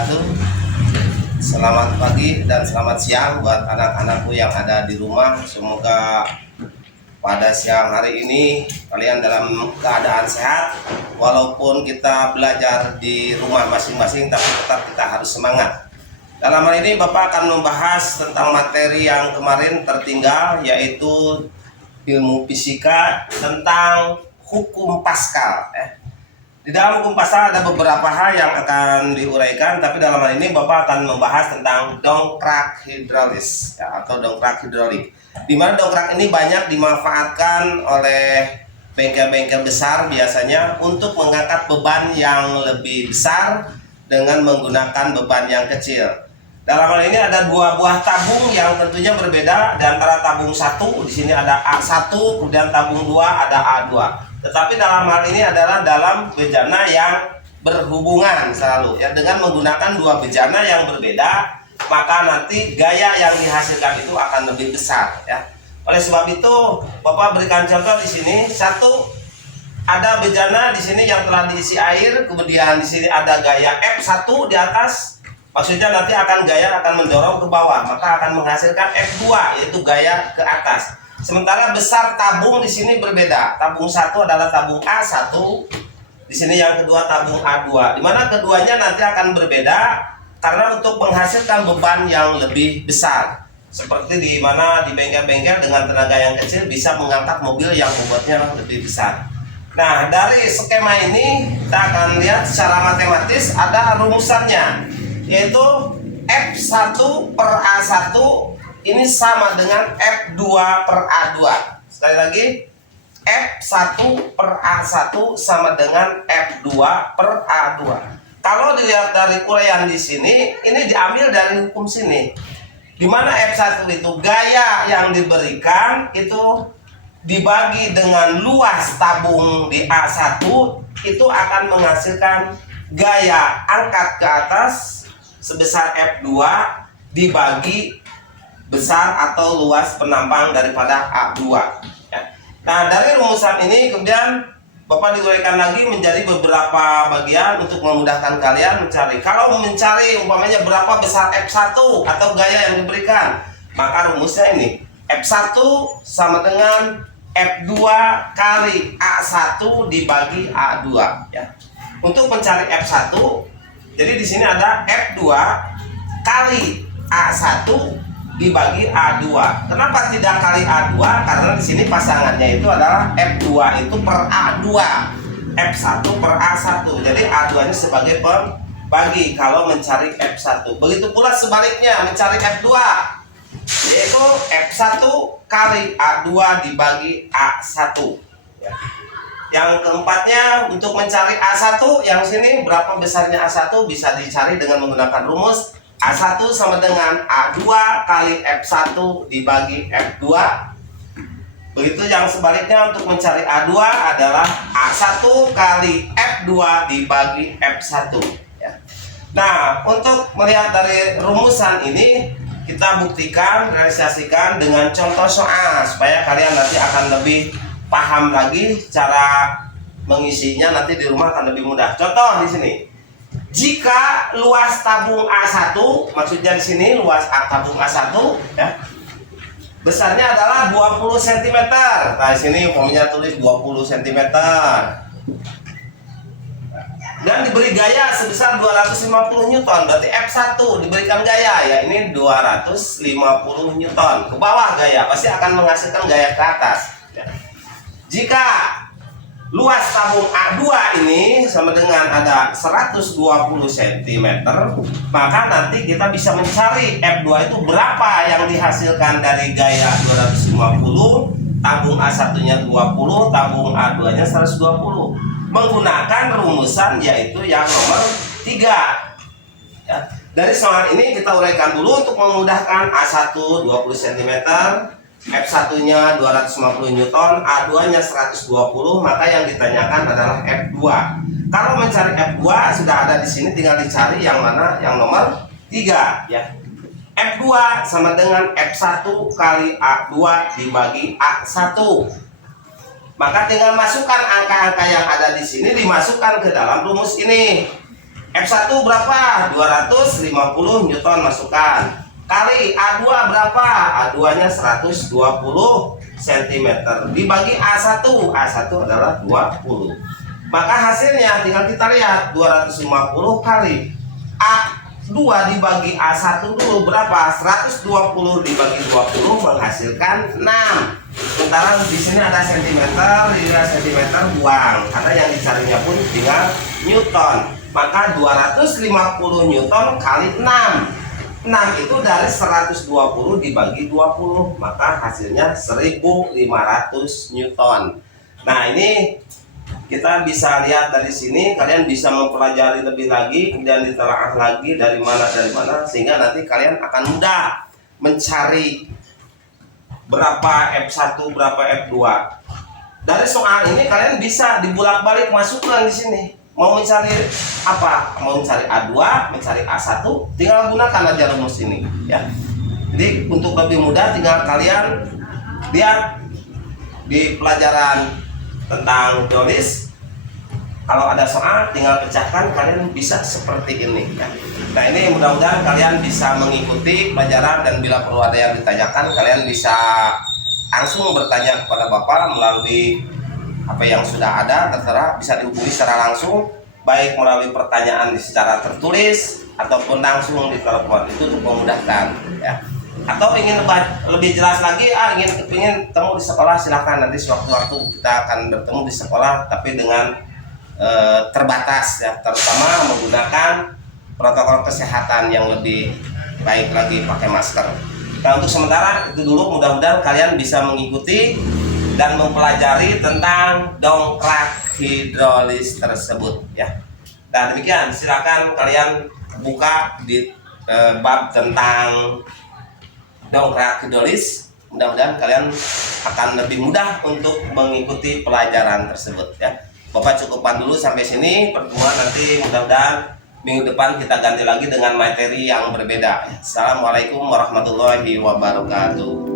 wabarakatuh. Selamat pagi dan selamat siang buat anak-anakku yang ada di rumah. Semoga pada siang hari ini kalian dalam keadaan sehat. Walaupun kita belajar di rumah masing-masing, tapi tetap kita harus semangat. Dalam hal ini Bapak akan membahas tentang materi yang kemarin tertinggal, yaitu ilmu fisika tentang hukum Pascal. Di dalam hukum Pascal ada beberapa hal yang akan diuraikan, tapi dalam hal ini Bapak akan membahas tentang dongkrak hidraulis atau dongkrak hidrolik. Di mana dongkrak ini banyak dimanfaatkan oleh bengkel-bengkel besar biasanya untuk mengangkat beban yang lebih besar dengan menggunakan beban yang kecil. Dalam hal ini ada dua buah tabung yang tentunya berbeda. Di antara tabung satu di sini ada A1, kemudian tabung 2 ada A2. Tetapi dalam hal ini adalah dalam bejana yang berhubungan selalu ya, dengan menggunakan dua bejana yang berbeda, maka nanti gaya yang dihasilkan itu akan lebih besar ya. Oleh sebab itu Bapak berikan contoh di sini. Satu, ada bejana di sini yang telah diisi air, kemudian di sini ada gaya F1 di atas. Maksudnya nanti gaya akan mendorong ke bawah, maka akan menghasilkan F2, yaitu gaya ke atas. Sementara besar tabung di sini berbeda. Tabung satu adalah tabung A1, di sini yang kedua tabung A2. Di mana keduanya nanti akan berbeda karena untuk menghasilkan beban yang lebih besar. Seperti di mana di bengkel-bengkel dengan tenaga yang kecil bisa mengangkat mobil yang bobotnya lebih besar. Nah, dari skema ini kita akan lihat secara matematis ada rumusannya, yaitu F1 per A1 ini sama dengan F2 per A2. Sekali lagi, F1 per A1 sama dengan F2 per A2. Kalau dilihat dari uraian di sini, ini diambil dari hukum sini. Di mana F1 itu gaya yang diberikan itu dibagi dengan luas tabung di A1, itu akan menghasilkan gaya angkat ke atas sebesar F2 dibagi besar atau luas penampang daripada A2 ya. Nah, dari rumusan ini kemudian Bapak diuraikan lagi menjadi beberapa bagian untuk memudahkan kalian mencari. Kalau mencari umpamanya berapa besar F1 atau gaya yang diberikan, maka rumusnya ini F1 sama dengan F2 kali A1 dibagi A2 ya. Untuk mencari F1, jadi di sini ada F2 kali A1 dibagi A2. Kenapa tidak kali A2? Karena di sini pasangannya itu adalah F2 itu per A2, F1 per A1. Jadi A2-nya sebagai pembagi kalau mencari F1. Begitu pula sebaliknya mencari F2, yaitu F1 kali A2 dibagi A1. Ya. Yang keempatnya untuk mencari A1, yang sini berapa besarnya A1 bisa dicari dengan menggunakan rumus A1 sama dengan A2 kali F1 dibagi F2. Begitu yang sebaliknya untuk mencari A2 adalah A1 kali F2 dibagi F1 ya. Nah, untuk melihat dari rumusan ini kita buktikan, realisasikan dengan contoh soal supaya kalian nanti akan lebih paham lagi cara mengisinya, nanti di rumah akan lebih mudah. Contoh di sini. Jika luas tabung A1, maksudnya di sini luas tabung A1 ya, besarnya adalah 20 cm. Nah, di sini umpamanya tulis 20 cm. Dan diberi gaya sebesar 250 Newton. Berarti F1 diberikan gaya ya, ini 250 Newton. Ke bawah gaya pasti akan menghasilkan gaya ke atas ya. Jika luas tabung A2 ini sama dengan ada 120 cm, maka nanti kita bisa mencari F2 itu berapa yang dihasilkan dari gaya 250, tabung A1-nya 20, tabung A2-nya 120. Menggunakan rumusan yaitu yang nomor 3. Ya. Dari soal ini kita uraikan dulu untuk memudahkan. A1 20 cm, F1-nya 250 Newton, A2-nya 120, maka yang ditanyakan adalah F2. Kalau mencari F2 sudah ada di sini, tinggal dicari yang mana, yang nomor 3 ya. F2 sama dengan F1 kali A2 dibagi A1. Maka tinggal masukkan angka-angka yang ada di sini, dimasukkan ke dalam rumus ini. F1 berapa? 250 Newton, masukkan. Kali A2 berapa? A2 nya 120 cm. Dibagi A1. A1 adalah 20. Maka hasilnya tinggal kita lihat, 250 kali A2 dibagi A1 dulu berapa? 120 dibagi 20 menghasilkan 6. Sementara di sini ada sentimeter, di sentimeter buang. Karena yang dicarinya pun tinggal Newton. Maka 250 Newton kali 6. 6 itu dari 120 dibagi 20. Maka hasilnya 1500 Newton. Nah, ini kita bisa lihat dari sini. Kalian bisa mempelajari lebih lagi dan ditelaah lagi dari mana sehingga nanti kalian akan mudah mencari berapa F1, berapa F2. Dari soal ini kalian bisa dibulak-balik masukkan di sini. Mau mencari apa? Mau mencari A2, mencari A1, tinggal gunakan aja rumus ini ya. Jadi untuk lebih mudah tinggal kalian lihat di pelajaran tentang hidrolis. Kalau ada soal tinggal pecahkan, kalian bisa seperti ini ya. Nah, ini mudah-mudahan kalian bisa mengikuti pelajaran, dan bila perlu ada yang ditanyakan kalian bisa langsung bertanya kepada Bapak melalui apa yang sudah ada, terserah, bisa dihubungi secara langsung, baik melalui pertanyaan secara tertulis ataupun langsung di telepon, itu untuk memudahkan ya. Atau ingin lebih jelas lagi, ingin ketemu di sekolah, silahkan, nanti sewaktu-waktu kita akan bertemu di sekolah, tapi dengan terbatas ya, terutama menggunakan protokol kesehatan yang lebih baik lagi, pakai masker. Nah, untuk sementara itu dulu, mudah-mudahan kalian bisa mengikuti dan mempelajari tentang dongkrak hidrolis tersebut ya. Dan demikian, silakan kalian buka di bab tentang dongkrak hidrolis. Mudah-mudahan kalian akan lebih mudah untuk mengikuti pelajaran tersebut ya. Bapak cukupkan dulu sampai sini. Pertemuan nanti mudah-mudahan minggu depan kita ganti lagi dengan materi yang berbeda. Assalamualaikum warahmatullahi wabarakatuh.